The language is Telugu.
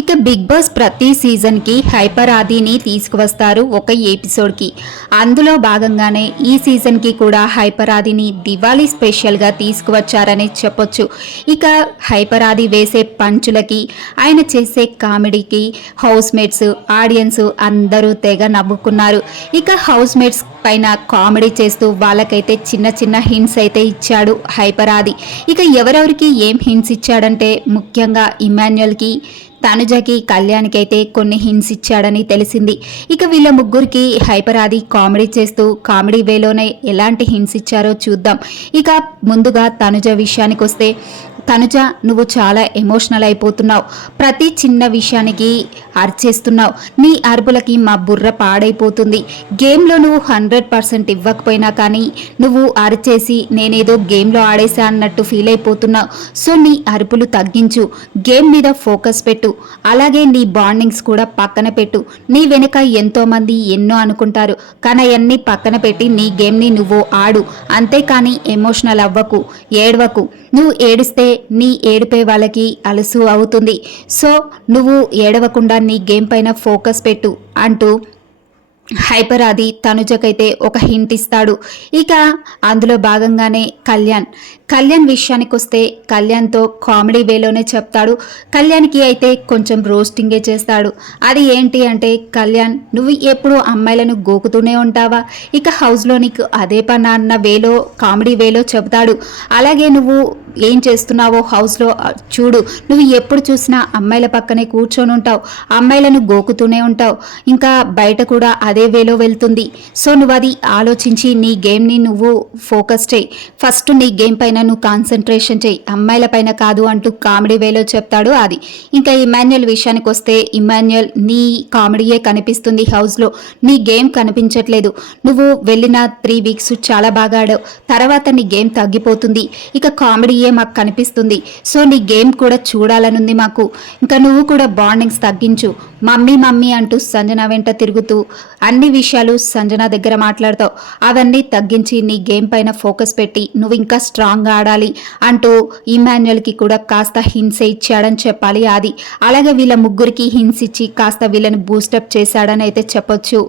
ఇక బిగ్ బాస్ ప్రతి సీజన్కి హైపర్ ఆదిని తీసుకువస్తారు ఒక ఎపిసోడ్కి. అందులో భాగంగానే ఈ సీజన్కి కూడా హైపర్ ఆదిని దివాళీ స్పెషల్గా తీసుకువచ్చారని చెప్పొచ్చు. ఇక హైపర్ ఆది వేసే పంచులకి, ఆయన చేసే కామెడీకి హౌస్ మేట్స్, ఆడియన్స్ అందరూ తెగ నవ్వుకున్నారు. ఇక హౌస్ మేట్స్ పైన కామెడీ చేస్తూ వాళ్ళకైతే చిన్న చిన్న హింట్స్ అయితే ఇచ్చాడు హైపర్ ఆది. ఇక ఎవరెవరికి ఏం హింట్స్ ఇచ్చాడంటే ముఖ్యంగా ఇమాన్యుయల్కి, తనుజకి, కళ్యాణ్కి అయితే కొన్ని హింట్స్ ఇచ్చాడని తెలిసింది. ఇక వీళ్ళ ముగ్గురికి హైపర్ ఆది కామెడీ చేస్తూ కామెడీ వేలోనే ఎలాంటి హింట్స్ ఇచ్చారో చూద్దాం. ఇక ముందుగా తనుజ విషయానికి వస్తే, తనుజ నువ్వు చాలా ఎమోషనల్ అయిపోతున్నావు, ప్రతి చిన్న విషయానికి అరిచేస్తున్నావు, నీ అరుపులకి మా బుర్ర పాడైపోతుంది. గేమ్లో నువ్వు 100% ఇవ్వకపోయినా కానీ నువ్వు అరిచేసి నేనేదో గేమ్లో ఆడేసా అన్నట్టు ఫీల్ అయిపోతున్నావు. సో నీ అరుపులు తగ్గించు, గేమ్ మీద ఫోకస్ పెట్టు, అలాగే నీ బాండింగ్స్ కూడా పక్కన పెట్టు. నీ వెనుక ఎంతోమంది ఎన్నో అనుకుంటారు, కానీ అవన్నీ పక్కన పెట్టి నీ గేమ్ని నువ్వు ఆడు, అంతేకాని ఎమోషనల్ అవ్వకు, ఏడవకు. నువ్వు ఏడిస్తే నీ ఏడిపే వాళ్ళకి అలసు అవుతుంది. సో నువ్వు ఏడవకుండా నీ గేమ్ పైన ఫోకస్ పెట్టు అంటూ హైపర్ ఆది తనుజకైతే ఒక హింట్ ఇస్తాడు. ఇక అందులో భాగంగానే కళ్యాణ్ విషయానికి వస్తే కళ్యాణ్తో కామెడీ వేలోనే చెప్తాడు. కళ్యాణ్కి అయితే కొంచెం రోస్టింగే చేస్తాడు. అది ఏంటి అంటే, కళ్యాణ్ నువ్వు ఎప్పుడు అమ్మాయిలను గోకుతూనే ఉంటావా, ఇక హౌస్లో నీకు అదే పని అన్న వేలో, కామెడీ వేలో చెబుతాడు. అలాగే నువ్వు ఏం చేస్తున్నావో హౌస్లో చూడు, నువ్వు ఎప్పుడు చూసినా అమ్మాయిల పక్కనే కూర్చొని ఉంటావు, అమ్మాయిలను గోకుతూనే ఉంటావు, ఇంకా బయట కూడా అదే వేలో వెళ్తుంది. సో నువ్వు అది ఆలోచించి నీ గేమ్ని నువ్వు ఫోకస్ చేయి, ఫస్ట్ నీ గేమ్ పైన నువ్వు కాన్సన్ట్రేషన్ చేయి, అమ్మాయిల పైన కాదు అంటూ కామెడీ వేలో చెప్తాడు అది. ఇంకా ఇమాన్యుయల్ విషయానికి వస్తే, ఇమాన్యుయల్ నీ కామెడీయే కనిపిస్తుంది హౌస్లో, నీ గేమ్ కనిపించట్లేదు. నువ్వు వెళ్ళిన 3 వీక్స్ చాలా బాగా ఆడావు, తర్వాత నీ గేమ్ తగ్గిపోతుంది, ఇక కామెడీయే మాకు కనిపిస్తుంది. సో నీ గేమ్ కూడా చూడాలనుంది మాకు. ఇంకా నువ్వు కూడా బాండింగ్స్ తగ్గించు, మమ్మీ మమ్మీ అంటూ సంజన వెంట తిరుగుతూ అన్ని విషయాలు సంజన దగ్గర మాట్లాడతావు, అవన్నీ తగ్గించి నీ గేమ్ పైన ఫోకస్ పెట్టి నువ్వు ఇంకా స్ట్రాంగ్గా ఆడాలి అంటూ ఇమాన్యుయల్కి కూడా కాస్త హింట్స్ ఇచ్చాడని చెప్పాలి అది. అలాగే వీళ్ళ ముగ్గురికి హింట్స్ ఇచ్చి కాస్త వీళ్ళని బూస్టప్ చేశాడని అయితే చెప్పొచ్చు.